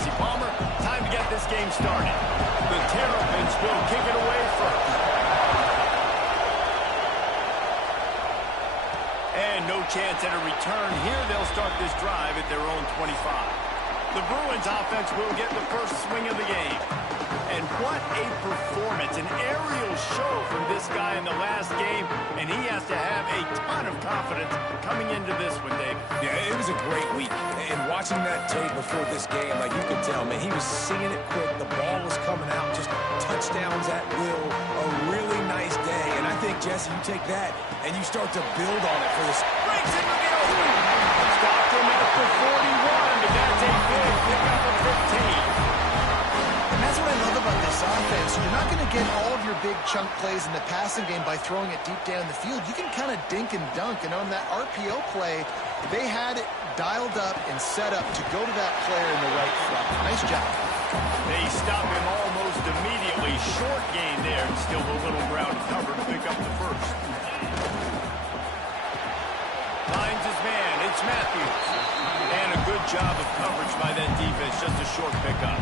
Jesse Palmer. Time to get this game started. The Terrapins will kick it away first. And no chance at a return here. They'll start this drive at their own 25. The Bruins offense will get the first swing of the game. And what a performance, an aerial show from this guy in the last game, and he has to have a ton of confidence coming into this one, David. Yeah, it was a great week. And watching that tape before this game, like you could tell, man, he was seeing it quick. The ball was coming out, just touchdowns at will. A really nice day. And I think, Jesse, you take that and you start to build on it for this. Breaks into the open. Stopped him at the 41, but that's a big pickup of 15. That's what I love about this offense. You're not going to get all of your big chunk plays in the passing game by throwing it deep down the field. You can kind of dink and dunk. And on that RPO play, they had it dialed up and set up to go to that player in the right front. Nice job. They stop him almost immediately. Short gain there, and still a little ground cover to pick up the first. Finds his man. It's Matthews. And a good job of coverage by that defense. Just a short pickup.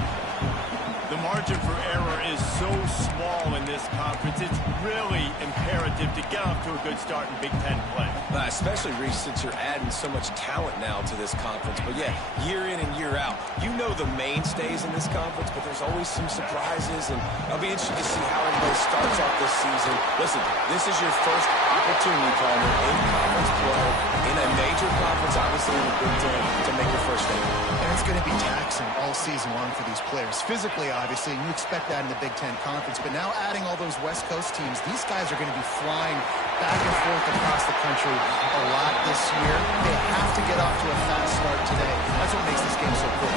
The margin for error is so small in this conference. It's really imperative to get off to a good start in Big Ten play. Especially, Reese, since you're adding so much talent now to this conference. But, yeah, year in and year out, you know the mainstays in this conference, but there's always some surprises. And I'll be interested to see how everybody starts off this season. Listen, this is your first opportunity, Palmer, in conference play, in a major conference, obviously in the Big Ten, to make your first name. And it's going to be taxing all season long for these players. Physically, obviously, and you expect that in the Big Ten Conference. But now adding all those West Coast teams, these guys are going to be flying back and forth across the country a lot this year. They have to get off to a fast start today. That's what makes this game so cool.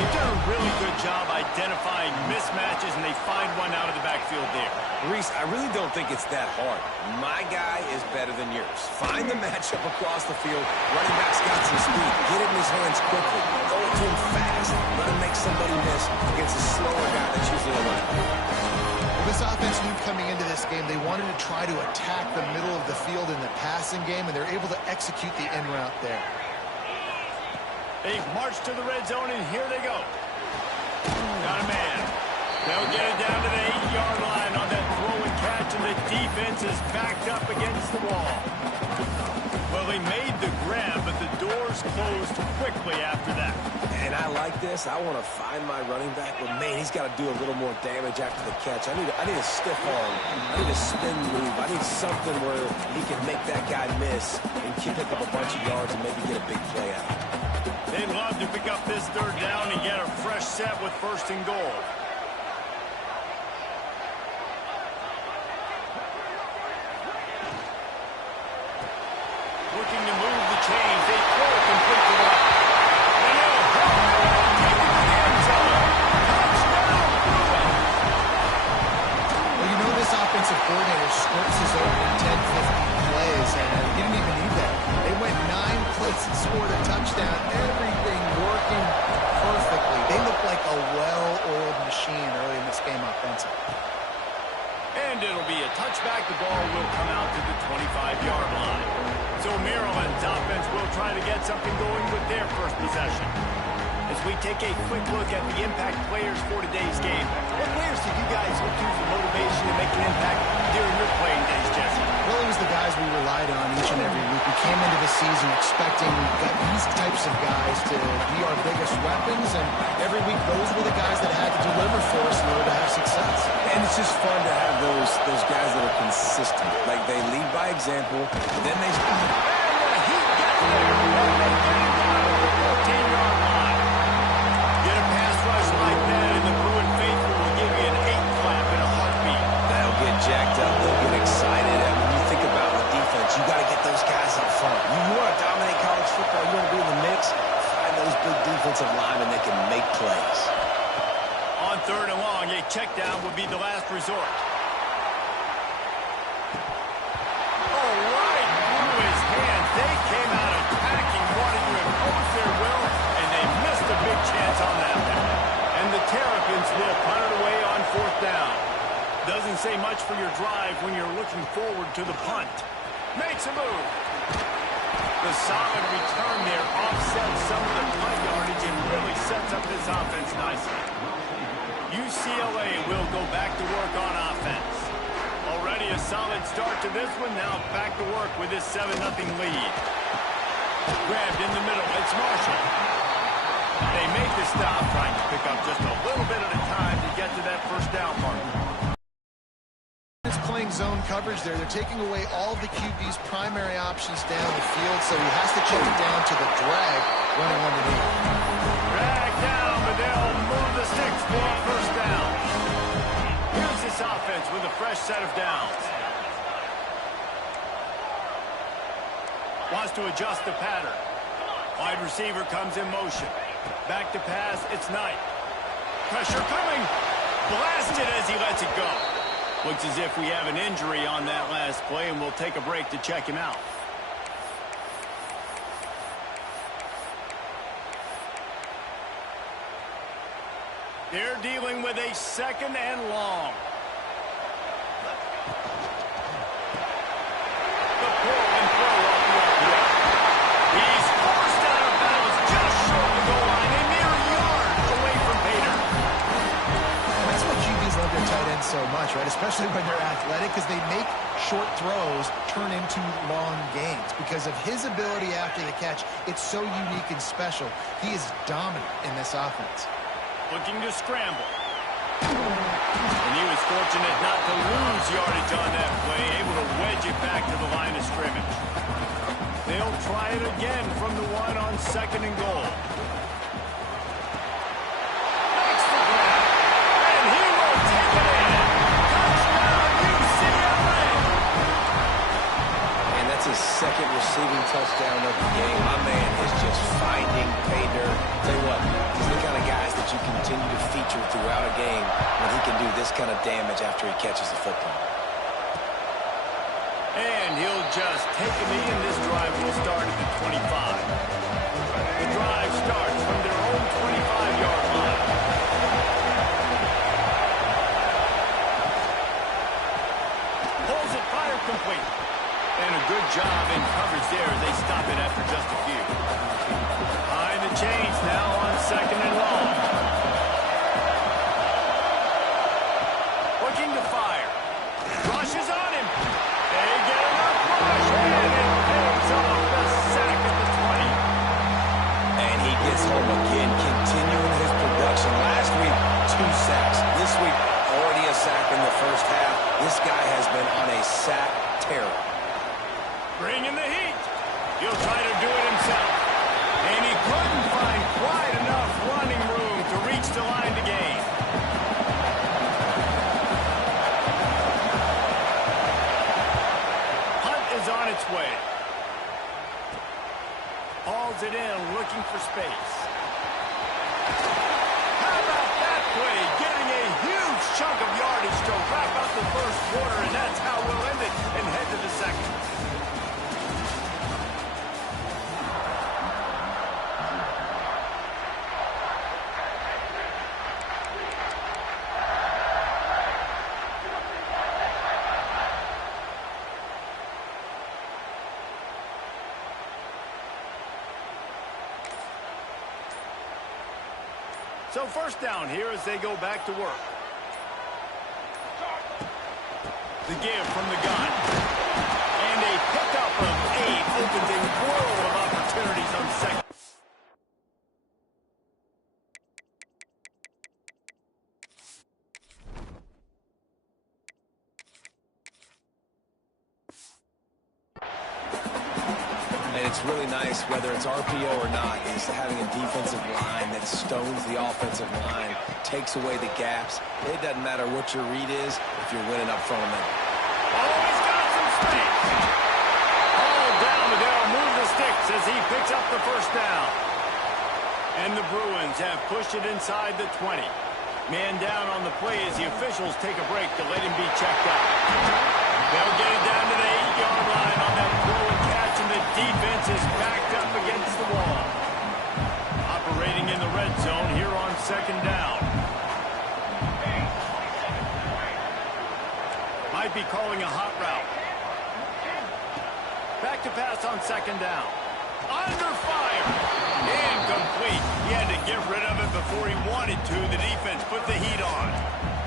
They've done a really good job identifying mismatches, and they find one out of the backfield there. Reese, I really don't think it's that hard. My guy is better than yours. Find the matchup across the field. Running back's got some speed. Get it in his hands quickly. Throw it to him fast. Let him make somebody miss against a slower guy that's usually a linebacker. This offense knew coming into this game they wanted to try to attack the middle of the field in the passing game, and they're able to execute the in route there. They've marched to the red zone, and here they go. Got a man. They'll get it down to the 8-yard line on that throw and catch, and the defense is backed up against the wall. Well, they made the grab, but the doors closed quickly after that. And I like this. I want to find my running back, but, man, he's got to do a little more damage after the catch. I need a stiff arm. I need a spin move. I need something where he can make that guy miss and pick up a bunch of yards and maybe get a big play out. They'd love to pick up this third down and get a fresh set with first and goal. Looking to move the chains. They throw it complete to the left. And they'll hit taking the end zone. Touchdown, Bruins. Well, you know this offensive coordinator strips his opening 10-15 plays, and he didn't even need that. They went 9 plays and scored a touchdown. Everything working perfectly. They look like a well-oiled machine early in this game offensively. And it'll be a touchback. The ball will come out to the 25-yard line. So Maryland's offense will try to get something going with their first possession. As we take a quick look at the impact players for today's game, what players did you guys look to for motivation to make an impact during your playing days, Jesse? Well, it was the guys we relied on each and every week. We came into the season expecting these types of guys to be our biggest weapons, and every week those were the guys that had to deliver for us in order to have success. And it's just fun to have those guys that are consistent. Like, they lead by example, then they... And he gets there, and they get him down to the 14-yard line. Get a pass rush like that, and the Bruin faithful will give you an 8-clap in a heartbeat. They'll get jacked up. They'll get excited. And when you think about the defense, you got to get those guys up front. You want to dominate college football. You want to be in the mix. Find those big defensive linemen that can make plays. On third and long, a check down would be the last resort. Oh, right through his hands. They came out attacking, wanted to impose their will, and they missed a big chance on that one. And the Terrapins will punt it away on fourth down. Doesn't say much for your drive when you're looking forward to the punt. Makes a move. The solid return there offsets some of the punt yardage and really sets up this offense nicely. UCLA will go back to work on offense. Already a solid start to this one. Now back to work with this 7-0 lead. Grabbed in the middle. It's Marshall. They make the stop, trying to pick up just a little bit at a time to get to that first down mark. It's playing zone coverage there. They're taking away all the QB's primary options down the field, so he has to check it down to the drag running underneath. Drag down, but they'll move the sticks for a first down. Here's this offense with a fresh set of downs. Wants to adjust the pattern. Wide receiver comes in motion. Back to pass, it's Knight. Pressure coming. Blasted as he lets it go. Looks as if we have an injury on that last play, and we'll take a break to check him out. They're dealing with a 2nd and long. The pull and throw off the RPO. He's forced out of bounds just short of the goal line, a mere yard away from Bader. That's what QBs love their tight ends so much, right? Especially when they're athletic, because they make short throws turn into long gains. Because of his ability after the catch, it's so unique and special. He is dominant in this offense. Looking to scramble. And he was fortunate not to lose yardage on that play, able to wedge it back to the line of scrimmage. They'll try it again from the one on 2nd and goal. Makes the grab, and he will take it in. Touchdown, UCLA! And that's his 2nd receiving touchdown of the game. My man is just finding pay dirt. Tell you what, he's the kind of guys that you continue to feature throughout a game when he can do this kind of damage after he catches the football. And he'll just take a knee, and this drive will start at the 25. The drive starts from their own 25-yard line. Pulls it, fire complete. And a good job in coverage there as they stop it after just a few. Behind the chains now on 2nd and long. Looking to fire. Rush is on him. They get enough rush, and it pays off the sack at the 20. And he gets home again, continuing his production. Last week, 2 sacks. This week, already a sack in the first half. This guy has been on a sack terror. Bringing the heat. He'll try to do it himself. And he couldn't find quite enough running room to reach the line to gain. Hunt is on its way. Hauls it in, looking for space. How about that play? Getting a huge chunk of yardage to wrap up the first quarter, and that's how we'll end it and head to the second. So first down here as they go back to work. The give from the gun. And a pickup of 8 opens a world of opportunities on 2nd. And it's really nice, whether it's RPO or not, is having a defensive line that stones the offensive line, takes away the gaps. It doesn't matter what your read is if you're winning up front of them. Oh, he's got some space. All down, but they'll move the sticks as he picks up the first down. And the Bruins have pushed it inside the 20. Man down on the play as the officials take a break to let him be checked out. They'll get it down to the 8-yard line on that throw and catch, and the defense is backed up against the wall. Operating in the red zone here on 2nd down. Might be calling a hot route. Back to pass on 2nd down. Under fire. Incomplete. He had to get rid of it before he wanted to. The defense put the heat on.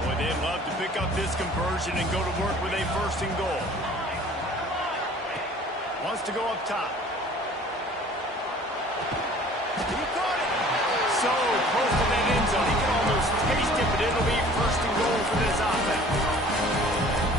Boy, they'd love to pick up this conversion and go to work with a first and goal. Wants to go up top. He got it. So close to that end zone. He can almost taste it, but it'll be first and goal for this offense.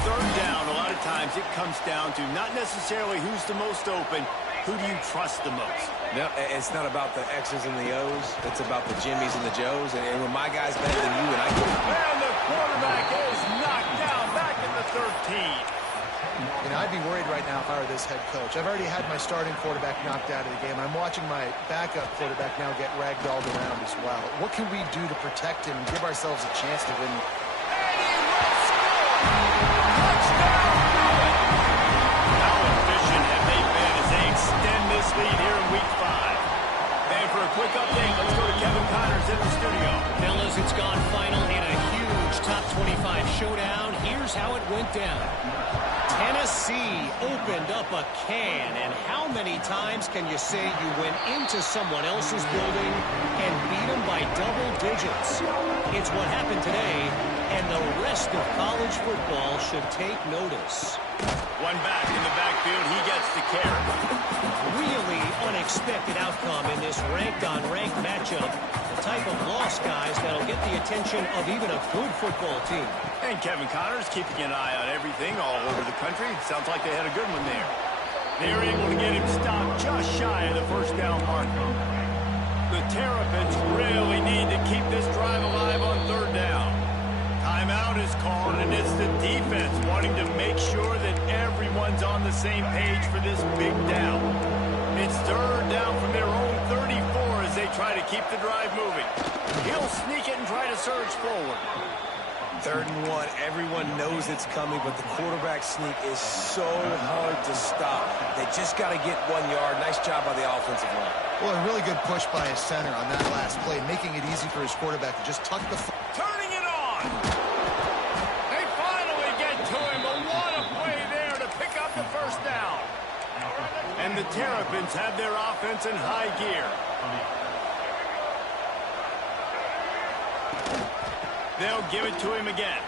Third down, a lot of times it comes down to not necessarily who's the most open, who do you trust the most? No, it's not about the X's and the O's. It's about the Jimmys and the Joes. And when my guy's better than you and I get it. And the quarterback is knocked down back in the 13. You know, I'd be worried right now if I were this head coach. I've already had my starting quarterback knocked out of the game. I'm watching my backup quarterback now get ragdolled around as well. What can we do to protect him and give ourselves a chance to win? And he will score! Touchdown! How efficient have they been as they extend this lead here in Week 5? And for a quick update, let's go to Kevin Connors in the studio. Fellas, it's gone final in a huge top 25 showdown. Here's how it went down. Tennessee opened up a can, and how many times can you say you went into someone else's building and beat them by double digits? It's what happened today, and the rest of college football should take notice. One back in the backfield, he gets the carry. Really unexpected outcome in this ranked-on-ranked matchup. The type of loss, guys, that'll get the attention of even a good football team. And Kevin Connors keeping an eye on everything all over the country. Sounds like they had a good one there. They were able to get him stopped just shy of the first down mark. The Terrapins really need to keep this drive alive on third down. Timeout is called, and it's the defense wanting to make sure that everyone's on the same page for this big down. It's third down from their own 34 as they try to keep the drive moving. He'll sneak it and try to surge forward. 3rd and 1. Everyone knows it's coming, but the quarterback sneak is so hard to stop. They just got to get 1 yard. Nice job by the offensive line. Well, a really good push by his center on that last play, making it easy for his quarterback to just tuck the... Turning it on! They finally get to him, but what a play there to pick up the first down. And the Terrapins have their offense in high gear. They'll give it to him again.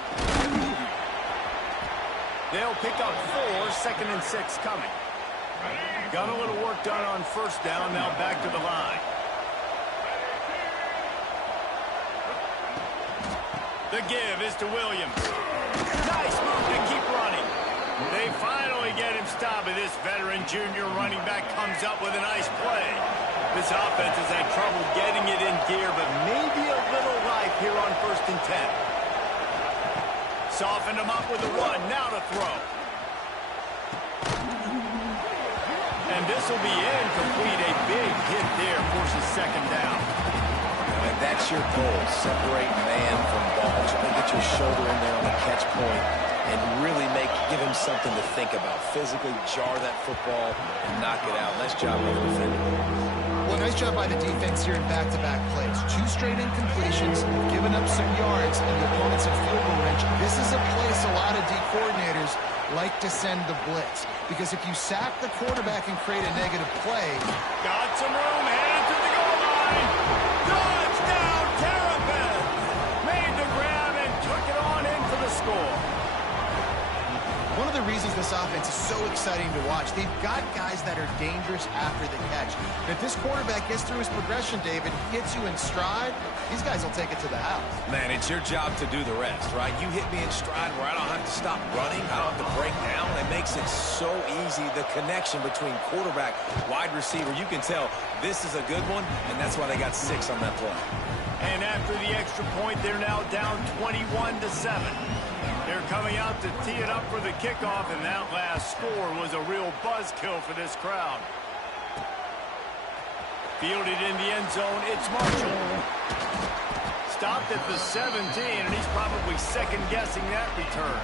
They'll pick up 4, 2nd and 6 coming. Got a little work done on first down, now back to the line. The give is to Williams. Nice move to keep running. They finally get him stopped, and this veteran junior running back comes up with a nice play. This offense has had trouble getting it in gear, but maybe a little life here on 1st and 10. Softened him up with the run, now to throw. And this will be incomplete. A big hit there forces 2nd down. And that's your goal. Separate man from ball. Try to get your shoulder in there on the catch point and really give him something to think about. Physically jar that football and knock it out. Nice job by the defender. Well, nice job by the defense here in back-to-back plays. 2 straight incompletions, giving up some yards, and the opponent's in field goal range. This is a place a lot of D coordinators like to send the blitz, because if you sack the quarterback and create a negative play... Got some room, headed to the goal line. Touchdown, Terrapins! Made the grab and took it on in for the score. One of the reasons this offense is so exciting to watch, they've got guys that are dangerous after the catch. And if this quarterback gets through his progression, David, hits you in stride, these guys will take it to the house. Man, it's your job to do the rest, right? You hit me in stride where I don't have to stop running. I don't have to break down. It makes it so easy. The connection between quarterback, wide receiver, you can tell this is a good one, and that's why they got 6 on that play. And after the extra point, they're now down 21-7. They're coming out to tee it up for the kickoff, and that last score was a real buzzkill for this crowd. Fielded in the end zone, it's Marshall. Stopped at the 17, and he's probably second-guessing that return.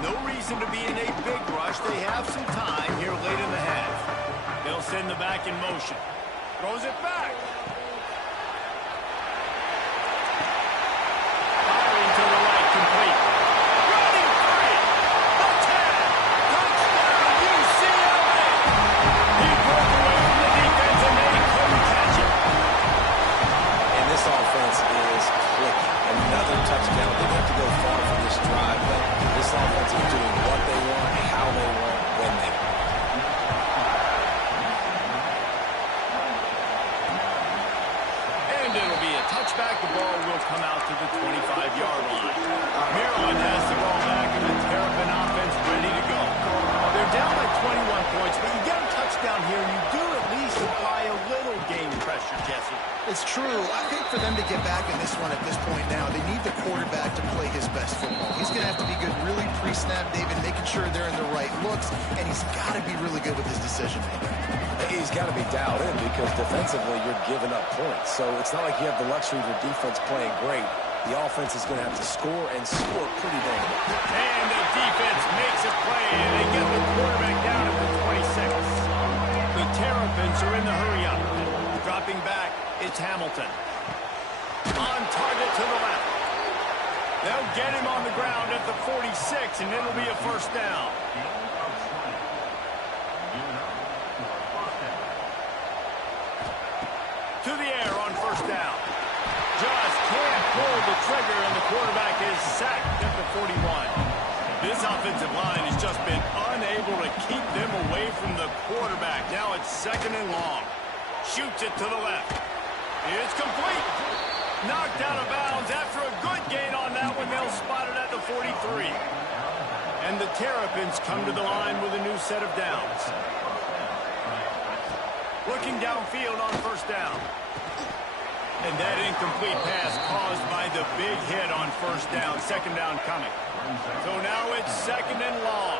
No reason to be in a big rush. They have some time here late in the half. They'll send the back in motion. Throws it back. Firing to the right, complete. Running free. The 10. Touchdown, UCLA. He broke away from this one at this point now. They need the quarterback to play his best football. He's going to have to be good really pre-snap, David, making sure they're in the right looks, and he's got to be really good with his decision-making. He's got to be dialed in because defensively you're giving up points. So it's not like you have the luxury of your defense playing great. The offense is going to have to score and score pretty dang. And the defense makes a play, and they get the quarterback down at the 26. The Terrapins are in the hurry-up. Dropping back, it's Hamilton. On target to the left. They'll get him on the ground at the 46, and it'll be a first down. To the air on first down. Just can't pull the trigger, and the quarterback is sacked at the 41. This offensive line has just been unable to keep them away from the quarterback. Now it's second and long. Shoots it to the left. It's complete. Knocked out of bounds after a good gain on that one. They'll spot it at the 43. And the Terrapins come to the line with a new set of downs. Looking downfield on first down. And that incomplete pass caused by the big hit on first down. Second down coming. So now it's second and long.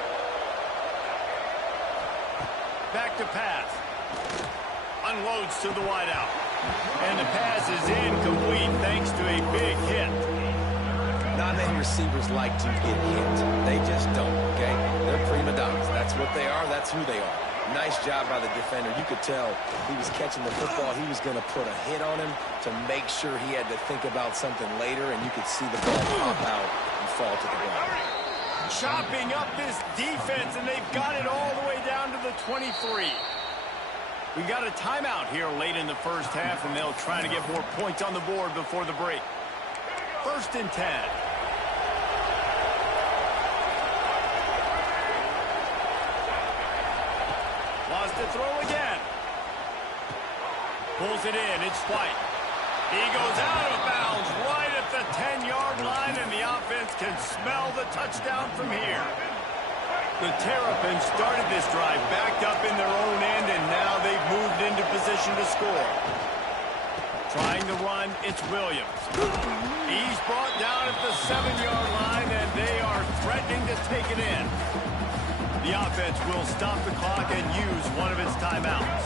Back to pass. Unloads to the wideout. And the pass is incomplete thanks to a big hit. Not many receivers like to get hit. They just don't, okay? They're prima donnas. That's what they are. That's who they are. Nice job by the defender. You could tell he was catching the football. He was going to put a hit on him to make sure he had to think about something later, and you could see the ball pop out and fall to the ground. Chopping up this defense, and they've got it all the way down to the 23. We got a timeout here late in the first half, and they'll try to get more points on the board before the break. First and 10. Lost to throw again. Pulls it in. It's White. He goes out of bounds right at the 10-yard line, and the offense can smell the touchdown from here. The Terrapins started this drive backed up in their own end, and now they've moved into position to score. Trying to run, it's Williams. He's brought down at the 7-yard line, and they are threatening to take it in. The offense will stop the clock and use one of its timeouts.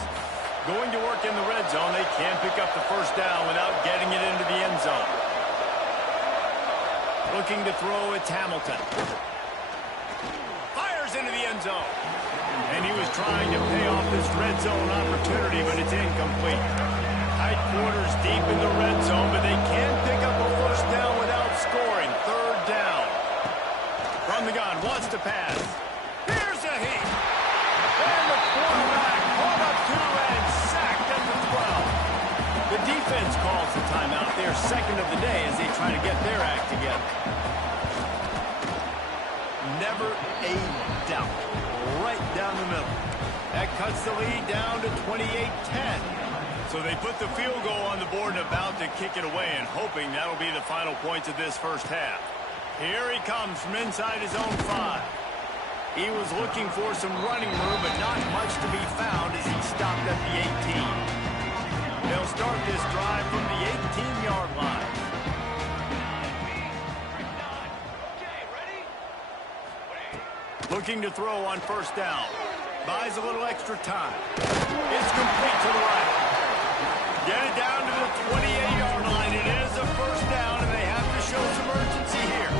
Going to work in the red zone, they can't pick up the first down without getting it into the end zone. Looking to throw, it's Hamilton. Into the end zone. And he was trying to pay off this red zone opportunity, but it's incomplete. Tight quarters deep in the red zone, but they can't pick up a first down without scoring. Third down. From the gun, wants to pass. Here's a heat. And the quarterback caught up to and sacked at the 12. The defense calls the timeout. Their second of the day as they try to get their act together. Never a doubt. Right down the middle. That cuts the lead down to 28-10. So they put the field goal on the board and about to kick it away, and hoping that'll be the final points of this first half. Here he comes from inside his own 5. He was looking for some running room, but not much to be found as he stopped at the 18. They'll start this drive from the 18-yard line. Looking to throw on first down. Buys a little extra time. It's complete to the right. Get it down to the 28-yard line. It is a first down, and they have to show some urgency here.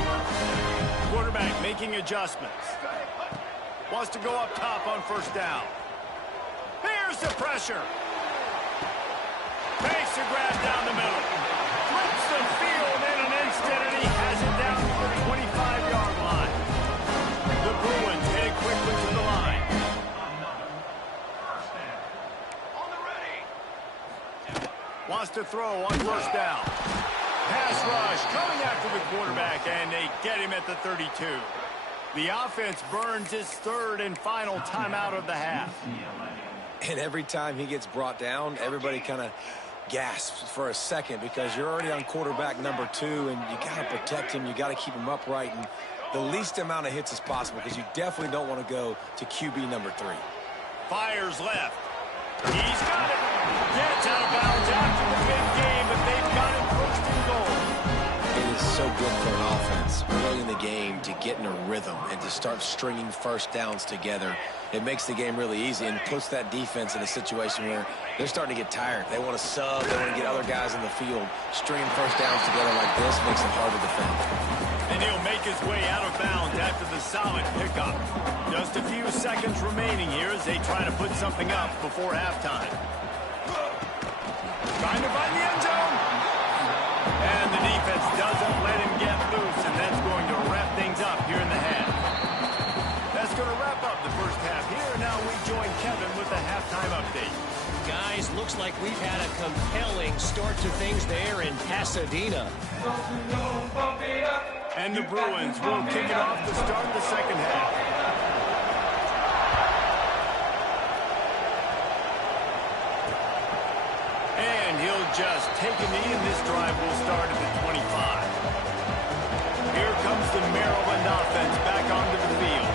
Quarterback making adjustments. Wants to go up top on first down. Here's the pressure. Makes a grab down the middle. Flips the field in an instant, and he has it down to the 25-yard line. The Bruins headed quickly to the line. Wants to throw on first down. Pass rush coming after the quarterback, and they get him at the 32. The offense burns its third and final timeout of the half. And every time he gets brought down, everybody kind of gasps for a second because you're already on quarterback number 2, and you got to protect him. You got to keep him upright and the least amount of hits as possible because you definitely don't want to go to QB number 3. Fires left. He's got it. Gets out of bounds after the big game, but they've got him first and goal. It is so good for an offense early in the game to get in a rhythm and to start stringing first downs together. It makes the game really easy and puts that defense in a situation where they're starting to get tired. They want to sub. They want to get other guys in the field. Stringing first downs together like this makes it hard to defend. And he'll make his way out of bounds after the solid pickup. Just a few seconds remaining here as they try to put something up before halftime. Trying to find the end zone. And the defense doesn't let him get loose, and that's going to wrap things up here in the half. That's going to wrap up the first half here. Now we join Kevin with the halftime update. Guys, looks like we've had a compelling start to things there in Pasadena. And the Bruins will kick it off to start the second half. And he'll just take a knee, and this drive will start at the 25. Here comes the Maryland offense back onto the field.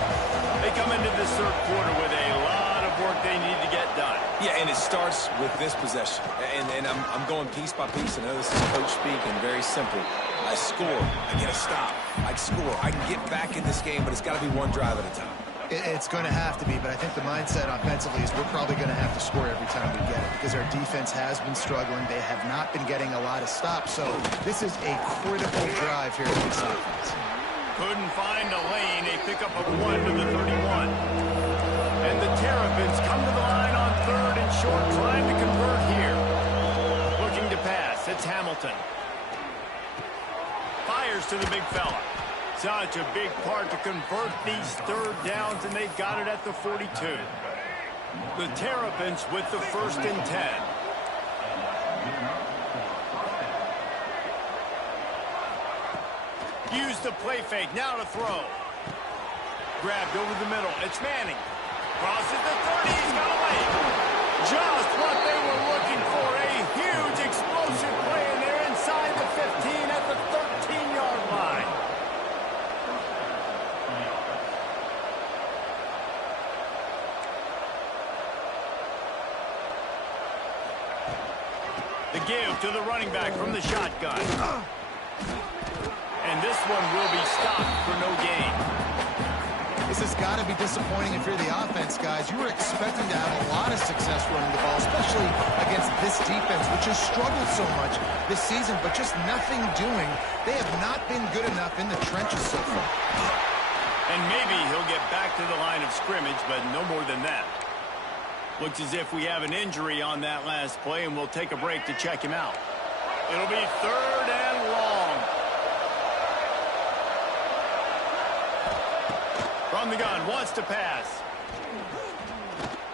They come into this third quarter with a lot of work they need to get done. Yeah, and it starts with this possession. And I'm going piece by piece. I know this is coach speak and very simple. I score. I get a stop. I score. I can get back in this game, but it's got to be one drive at a time. It's going to have to be, but I think the mindset offensively is we're probably going to have to score every time we get it because our defense has been struggling. They have not been getting a lot of stops, so this is a critical drive here for this offense. Couldn't find a lane. A pickup of 1 to the 31. And the Terrapins come to the line on third and short, trying to convert here. Looking to pass. It's Hamilton. Fires to the big fella. Such a big part to convert these third downs, and they've got it at the 42. The Terrapins with the 1st and 10. Use the play fake, now to throw. Grabbed over the middle, it's Manning. Crosses the 30, he's got away. Just what they were looking for, a huge explosive play, and they're inside the 15 at the 13-yard line. The give to the running back from the shotgun. And this one will be stopped for no gain. This has got to be disappointing if you're the offense, guys. You were expecting to have a lot of success running the ball, especially against this defense, which has struggled so much this season, but just nothing doing. They have not been good enough in the trenches so far. And maybe he'll get back to the line of scrimmage, but no more than that. Looks as if we have an injury on that last play, and we'll take a break to check him out. It'll be 3rd and long. From the gun, wants to pass.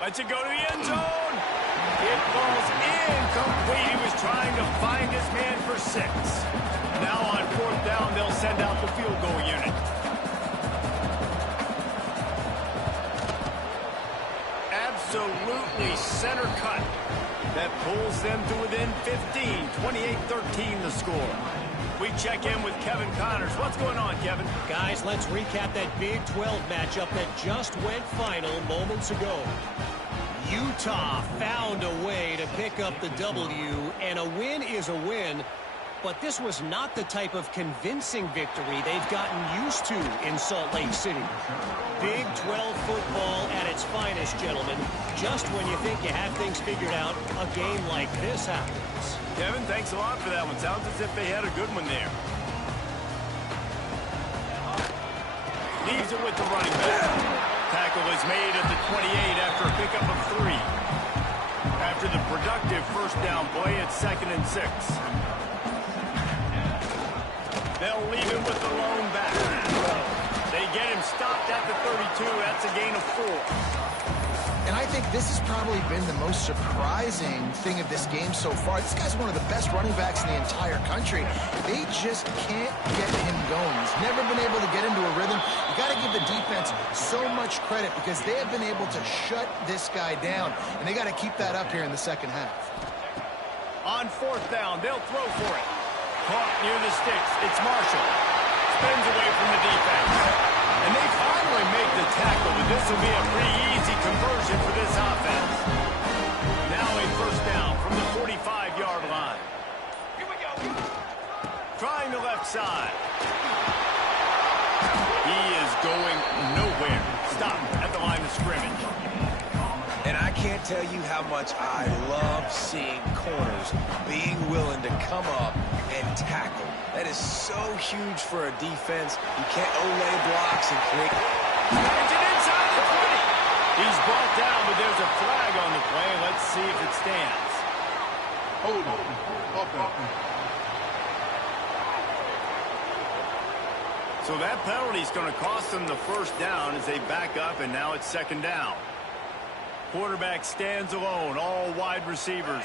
Lets it go to the end zone. It falls incomplete. He was trying to find his man for 6. Now on 4th down, they'll send out the field goal unit. Absolutely center cut. That pulls them to within 15. 28-13 the score. We check in with Kevin Connors. What's going on, Kevin? Guys, let's recap that Big 12 matchup that just went final moments ago. Utah found a way to pick up the W, and a win is a win. But this was not the type of convincing victory they've gotten used to in Salt Lake City. Big 12 football at its finest, gentlemen. Just when you think you have things figured out, a game like this happens. Kevin, thanks a lot for that one. Sounds as if they had a good one there. Leaves it with the running back. Tackle is made at the 28 after a pickup of 3. After the productive first down play, it's 2nd and 6. They'll leave him with the lone back. They get him stopped at the 32. That's a gain of 4. And I think this has probably been the most surprising thing of this game so far. This guy's one of the best running backs in the entire country. They just can't get him going. He's never been able to get into a rhythm. You got to give the defense so much credit because they have been able to shut this guy down, and they got to keep that up here in the second half. On 4th down, they'll throw for it. Caught near the sticks. It's Marshall. Spins away from the defense. And they finally make the tackle, but this will be a pretty easy conversion for this offense. left side. He is going nowhere. Stop at the line of scrimmage. And I can't tell you how much I love seeing corners being willing to come up and tackle. That is so huge for a defense. You can't Olay blocks and create. It's inside the 20. He's brought down, but there's a flag on the play. Let's see if it stands. Hold on. Okay. So that penalty is going to cost them the first down as they back up, and now it's second down. Quarterback stands alone, all wide receivers.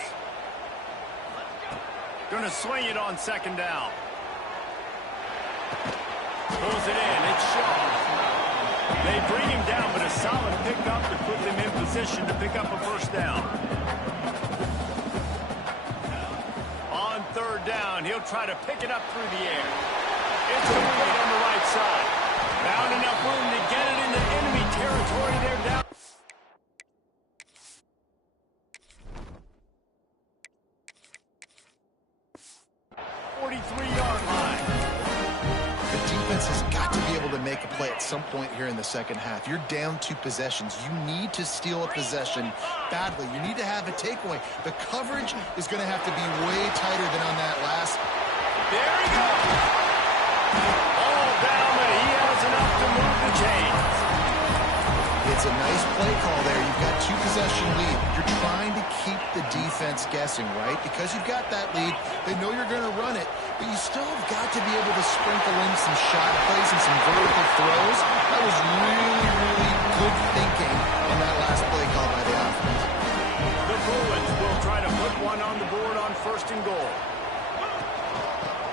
Going to swing it on second down. Pulls it in, it's Shaw. They bring him down, but a solid pickup to put them in position to pick up a first down. On third down, he'll try to pick it up through the air. It's complete on the right side. Found enough room to get it into enemy territory. They're down. 43-yard line. The defense has got to be able to make a play at some point here in the second half. You're down 2 possessions. You need to steal a possession badly. You need to have a takeaway. The coverage is going to have to be way tighter than on that last. There he goes. All down, but he has enough to move the chains. It's a nice play call there. You've got 2 possession lead. You're trying to keep the defense guessing, right? Because you've got that lead, they know you're going to run it, but you still have got to be able to sprinkle in some shot plays and some vertical throws. That was really, really good thinking on that last play call by the offense. The Bruins will try to put one on the board on first and goal.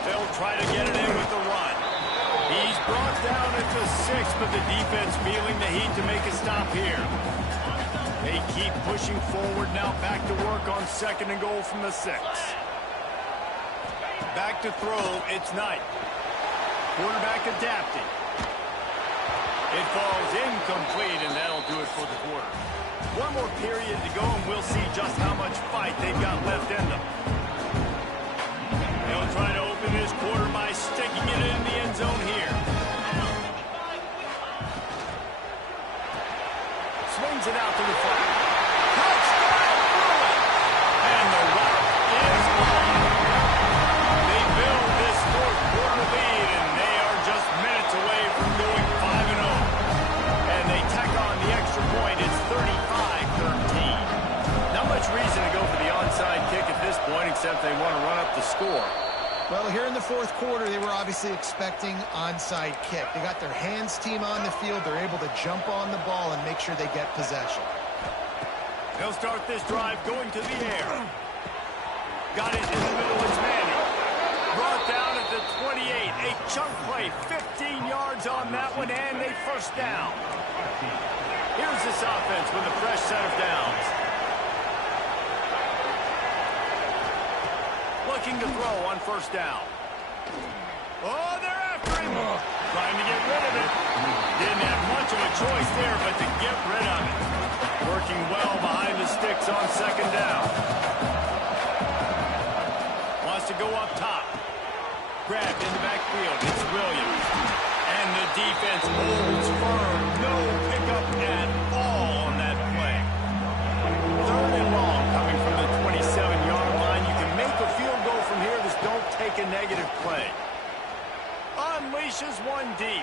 They'll try to get it in with the run. He's brought down at the 6, but the defense feeling the heat to make a stop here. They keep pushing forward now, back to work on second and goal from the 6. Back to throw, it's Knight. Quarterback adapting. It falls incomplete, and that'll do it for the quarter. One more period to go, and we'll see just how much fight they've got left in them. They'll try to open this quarter by sticking it in the end zone here. Swings it out to the flat. Touchdown, Bruins! And the route is on. They build this fourth quarter lead, and they are just minutes away from going 5-0. And they tack on the extra point. It's 35-13. Not much reason to go for the onside kick at this point, except they want to run up the score. Well, here in the fourth quarter, they were obviously expecting onside kick. They got their hands team on the field. They're able to jump on the ball and make sure they get possession. They'll start this drive going to the air. Got it in the middle. It's Manning. Brought down at the 28. A chunk play. 15 yards on that one, and a first down. Here's this offense with a fresh set of downs. Looking to throw on first down. Oh, they're after him. Trying to get rid of it. Didn't have much of a choice there, but to get rid of it. Working well behind the sticks on second down. Wants to go up top. Grabbed in the backfield. It's Williams. And the defense holds firm. No pickup at all on that play. Third and long coming from the 27-yard line. You can make a field goal from here. Just don't take a negative play. Unleashes one deep.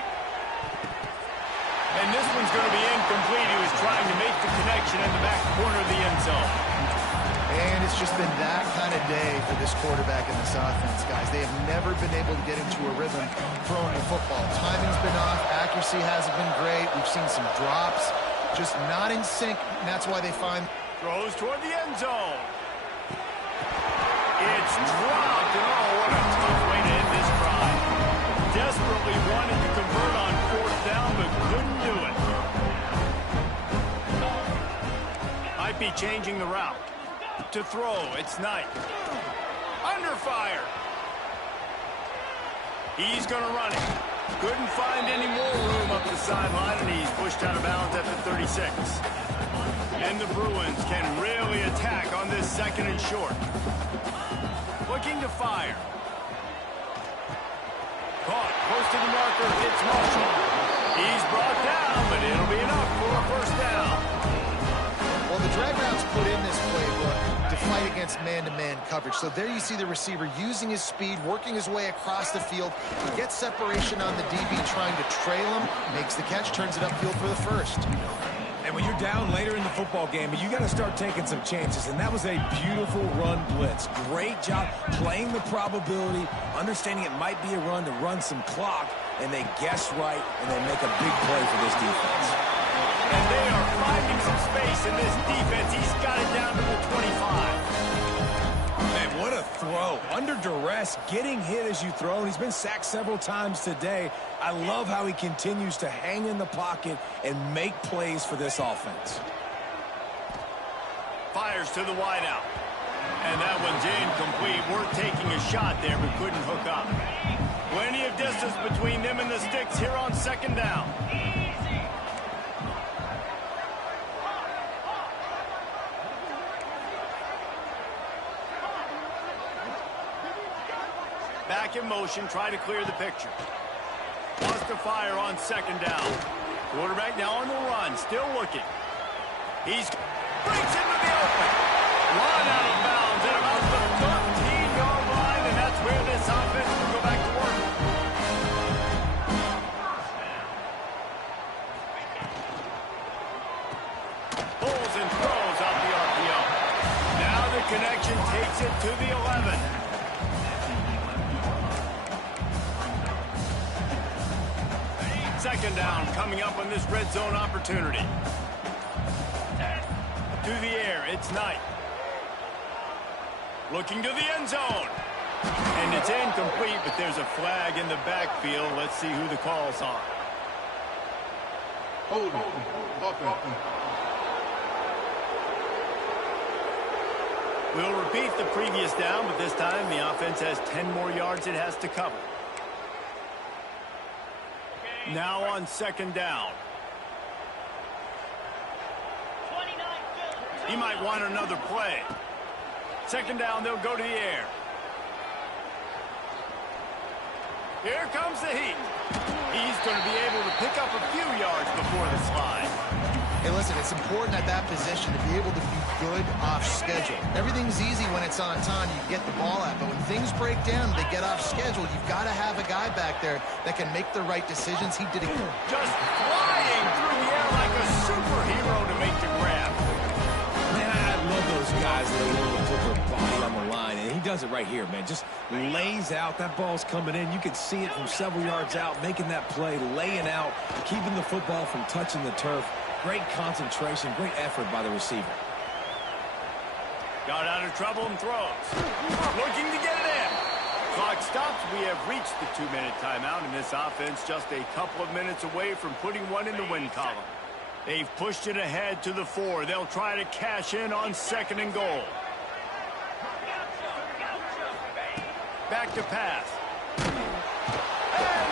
And this one's going to be incomplete. He was trying to make the connection in the back corner of the end zone. And it's just been that kind of day for this quarterback and this offense, guys. They have never been able to get into a rhythm throwing the football. Timing's been off. Accuracy hasn't been great. We've seen some drops. Just not in sync, and that's why they find... Throws toward the end zone. It's dropped, and oh, what a tough way to end this drive. Desperately wanted to convert on fourth down, but couldn't do it. Might be changing the route. To throw, it's Knight. Under fire. He's going to run it. Couldn't find any more room up the sideline, and he's pushed out of bounds at the 36. And the Bruins can really attack on this second and short. Looking to fire. Caught close to the marker. It's Marshall. He's brought down, but it'll be enough for a first down. Well, the drag routes put in this playbook to fight against man-to-man coverage. So there you see the receiver using his speed, working his way across the field. He gets separation on the DB, trying to trail him, makes the catch, turns it upfield for the first. And when you're down later in the football game, you got to start taking some chances. And that was a beautiful run blitz. Great job playing the probability, understanding it might be a run to run some clock, and they guess right, and they make a big play for this defense. And they are finding some space in this defense. He's got it down to the 25. Man, what a throw. Under duress, getting hit as you throw. And he's been sacked several times today. I love how he continues to hang in the pocket and make plays for this offense. Fires to the wideout. And that one's incomplete. We're taking a shot there, but couldn't hook up. Plenty of distance between them and the sticks here on second down. Back in motion, try to clear the picture. Wants to fire on second down. Quarterback now on the run, still looking. He's breaks into the open. Run out of bounds at about the 13-yard line, and that's where this offense will go back to work. Pulls and throws out the RPO. Now the connection takes it to the 11. Second down coming up on this red zone opportunity. To the air, it's Knight. Looking to the end zone. And it's incomplete, but there's a flag in the backfield. Let's see who the call's on. Holding. Offense. We'll repeat the previous down, but this time the offense has 10 more yards it has to cover. Now on second down. He might want another play. Second down, they'll go to the air. Here comes the heat. He's going to be able to pick up a few yards before the slide. Hey, listen, it's important at that position to be able to be good off schedule. Everything's easy when it's on time, you get the ball out, but when things break down, they get off schedule, you've got to have a guy back there that can make the right decisions. He did it. Just flying through the air like a superhero to make the grab. Man, I love those guys that are willing to put their body on the line, and he does it right here, man. Just lays out. That ball's coming in. You can see it from several yards out, making that play, laying out, keeping the football from touching the turf. Great concentration, great effort by the receiver. Got out of trouble and throws. Looking to get it in. Clock stops. We have reached the 2-minute timeout, and this offense just a couple of minutes away from putting one in the win column. They've pushed it ahead to the 4. They'll try to cash in on second and goal. Back to pass. And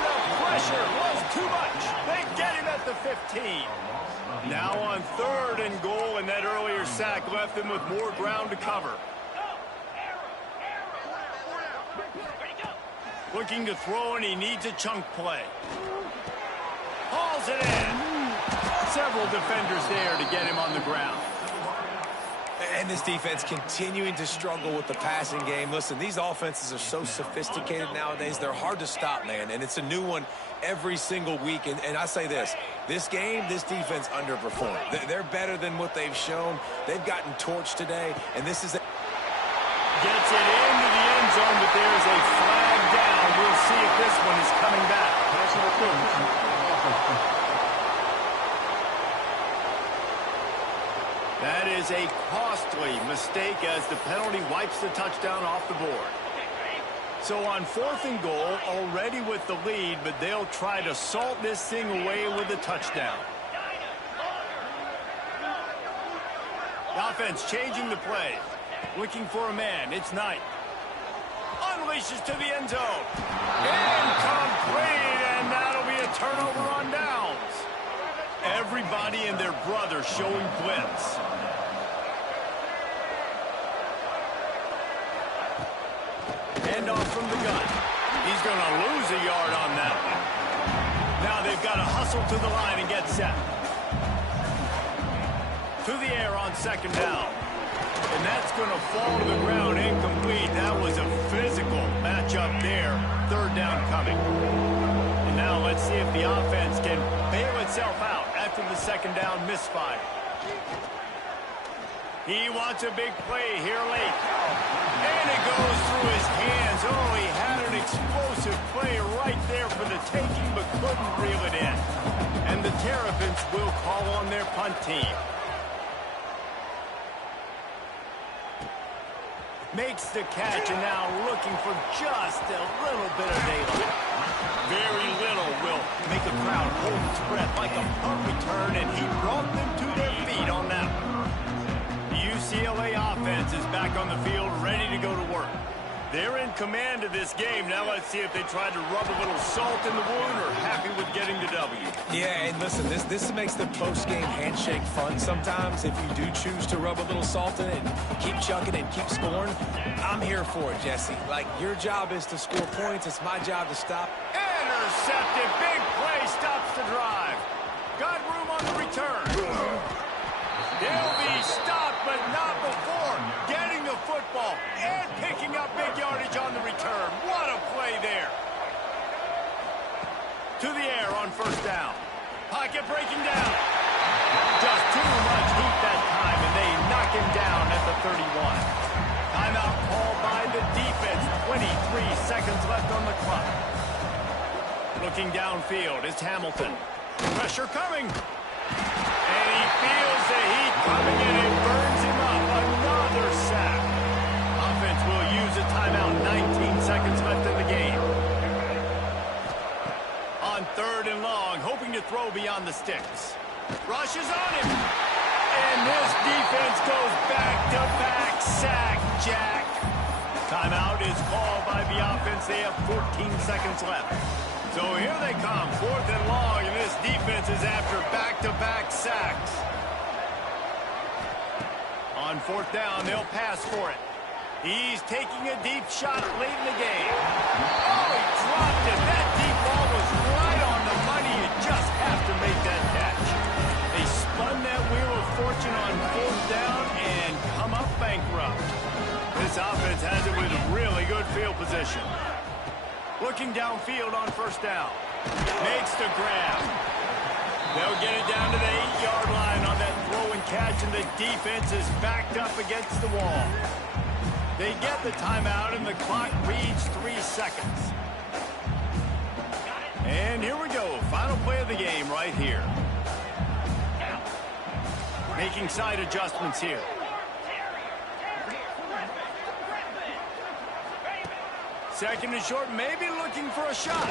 the pressure was too much. They get him at the 15. Now on third and goal, and that earlier sack left them with more ground to cover. Looking to throw, and he needs a chunk play. Hauls it in. Several defenders there to get him on the ground. And this defense continuing to struggle with the passing game. Listen, these offenses are so sophisticated nowadays. They're hard to stop, man. And it's a new one every single week. And I say this game, this defense underperformed. They're better than what they've shown. They've gotten torched today. And this is Gets it into the end zone, but there's a flag down. We'll see if this one is coming back. That is a costly mistake as the penalty wipes the touchdown off the board. So on fourth and goal, already with the lead, but they'll try to salt this thing away with a touchdown. The offense changing the play. Looking for a man. It's Knight. Unleashes to the end zone. Incomplete, and that'll be a turnover on downs. Everybody and their brother showing blitz. Hand off from the gun. He's going to lose a yard on hustle to the line and get set. To the air on second down. And that's going to fall to the ground incomplete. That was a physical matchup there. Third down coming. And now let's see if the offense can bail itself out after the second down misfire. He wants a big play here late. And it goes through his hands. Oh, he had an explosive play right there for the taking, but couldn't reel it in. And the Terrapins will call on their punt team. Makes the catch, and now looking for just a little bit of daylight. Very little will make a crowd hold its breath like a punt return, and he brought them to their feet on that one. The UCLA offense is back on the field, ready to go to work. They're in command of this game. Now let's see if they try to rub a little salt in the wound or happy with getting the W. Yeah, and listen, this makes the post-game handshake fun sometimes. If you do choose to rub a little salt in it and keep chucking and keep scoring, I'm here for it, Jesse. Like, your job is to score points. It's my job to stop. Intercepted. Big play stops the drive. Got room on the return. They'll be stopped, but not before getting the football and picking up big yardage on the return. What a play there. To the air on first down. Pocket breaking down. Just too much heat that time, and they knock him down at the 31. Timeout called by the defense. 23 seconds left on the clock. Looking downfield is Hamilton. Pressure coming. And he feels the heat coming in and burns him up. Another sack. Offense will use a timeout. 19 seconds left in the game. On third and long, hoping to throw beyond the sticks. Rushes on him. And this defense goes back-to-back sack, Jack. Timeout is called by the offense. They have 14 seconds left. So here they come, fourth and long, and this defense is after back-to-back sacks. On fourth down, they'll pass for it. He's taking a deep shot late in the game. Oh, he dropped it. That deep ball was right on the money. You just have to make that catch. They spun that wheel of fortune on fourth down and come up bankrupt. This offense has it with really good field position. Looking downfield on first down. Makes the grab. They'll get it down to the 8-yard line on that throw and catch, and the defense is backed up against the wall. They get the timeout, and the clock reads 3 seconds. And here we go. Final play of the game right here. Making side adjustments here. Second and short, maybe looking for a shot.